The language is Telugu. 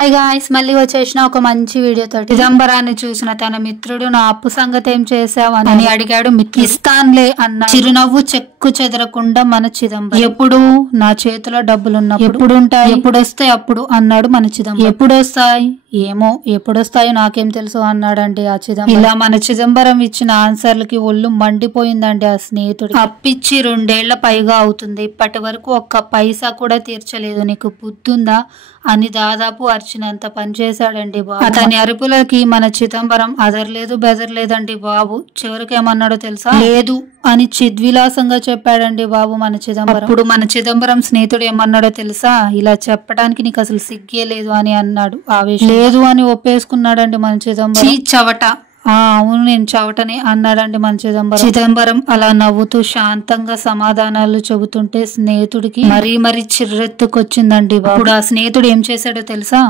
హాయ్ గాయ్స్, మళ్ళీ వచ్చేసిన ఒక మంచి వీడియోతో. చిదంబరాన్ని చూసిన తన మిత్రుడు నా అప్పు సంగతి ఏం చేసావు అని అడిగాడు. ఇస్తాన్లే అన్న చిరునవ్వు చెక్కు చెదరకుండా మన చిదంబరం. ఎప్పుడు నా చేతిలో డబ్బులున్నప్పుడు ఎప్పుడుంటాయి, ఎప్పుడొస్తాయి అప్పుడు అన్నాడు మన చిదంబరం. ఎప్పుడొస్తాయి ఏమో, ఎప్పుడొస్తాయో నాకేం తెలుసు అన్నాడండి ఆ చిదంబరం. ఇలా మన చిదంబరం ఇచ్చిన ఆన్సర్లకి ఒళ్ళు మండిపోయిందండి ఆ స్నేహితుడు. అప్పిచ్చి 2 ఏళ్ల పైగా అవుతుంది, ఇప్పటి వరకు ఒక్క పైసా కూడా తీర్చలేదు, నీకు బుద్ధుందా అని దాదాపు అరిచినంత పనిచేశాడండి బాబు. అతని అరుపులకి మన చిదంబరం అదర్లేదు బెదర్లేదండి బాబు. చివరికి ఏమన్నాడో తెలుసా? లేదు అని చిద్విలాసంగా చెప్పాడండి బాబు మన చిదంబరం. ఇప్పుడు మన చిదంబరం స్నేహితుడు ఏమన్నాడో తెలుసా? ఇలా చెప్పడానికి నీకు అసలు సిగ్గే లేదు అని అన్నాడు ఆవేశం. లేదు అని ఒప్పేసుకున్నాడండి మన చిదంబరం. చవట, అవును నేను చవటనే అన్నాడండి మన చిదంబరం. చిదంబరం అలా నవ్వుతూ శాంతంగా సమాధానాలు చెబుతుంటే స్నేహితుడికి మరీ చిర్రెత్తుకొచ్చిందండి బాబు. ఇప్పుడు ఆ స్నేహితుడు ఏం చేశాడో తెలుసా?